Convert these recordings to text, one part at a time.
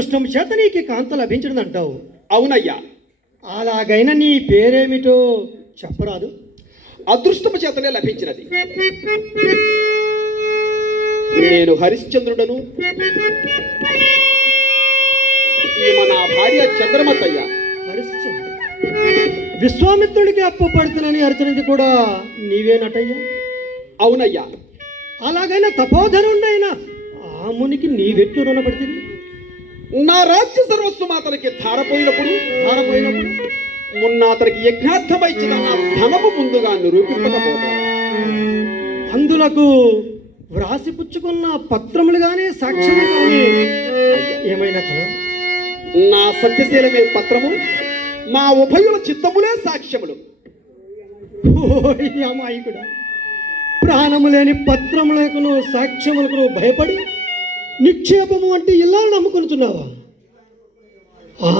అదృష్టం చేత నీకు కాంత లభించడంటావు అవునయ్యా. అలాగైనా నీ పేరేమిటో చెప్పరాదు. అదృష్టము చేతనే లభించినది. నేను హరిశ్చంద్రుడను. ఈమె నా భార్య చంద్రమతయ్య హరిశ్చంద్ర. విశ్వామిత్రుడికి అప్పు పడుతునని అర్చనది కూడా నీవేనటయ్యా? అవునయ్యా. అలాగైనా తపోధనుండైన ఆ మునికి నీవెట్లు రుణపడుతుంది నా రాజ్య సర్వస్వం అతనికి ధారపోయినప్పుడు ధారపోయినప్పుడు మొన్న అతనికి యజ్ఞార్థమై నా ధనము ముందుగా నిరూపింపకపోవడం అందులకు వ్రాసి పుచ్చుకున్న పత్రములు గాని కానీ ఏమైనా కదా? నా సత్యశీలమే పత్రము మా ఉభయుల చిత్తములే సాక్ష్యములు. ఓయ్ అమాయకుడా ప్రాణము లేని పత్రములకును సాక్ష్యములకు భయపడి నిక్షేపము అంటే ఇల్లా నమ్ముకుంటున్నావా ఆ,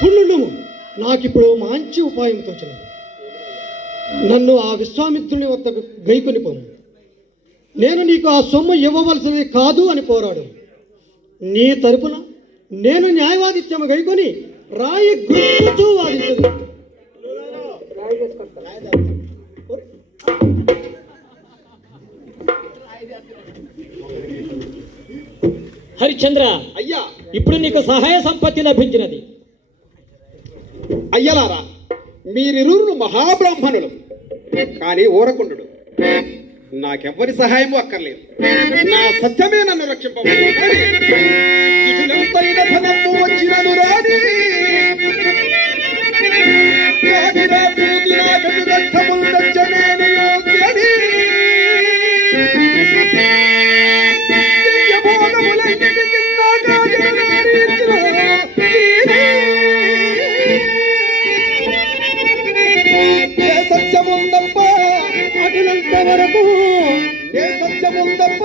నాకు నాకిప్పుడు మంచి ఉపాయం తోచినది నన్ను ఆ విశ్వామిత్రుని వద్ద గైకొని పోము. నేను నీకు ఆ సొమ్ము ఇవ్వవలసినది కాదు అని పోరాడు. నీ తరపున నేను న్యాయవాదిత్యము గైకొని రాయి గుర్తు వాదించదు. హరిశ్చంద్ర అయ్యా. ఇప్పుడు నీకు సహాయ సంపత్తి లభించినది. అయ్యలారా మీరిరువురు మహాబ్రాహ్మణులు కానీ ఊరకుండు నాకెవ్వరి సహాయము అక్కర్లేదు. నా సత్యమే నన్ను వచ్చినను రాని రాని ಸತ್ಯಮುಂದಪ್ಪ ಅಗಿಲಂತ ವರಕು ಏ ಸತ್ಯಮುಂದಪ್ಪ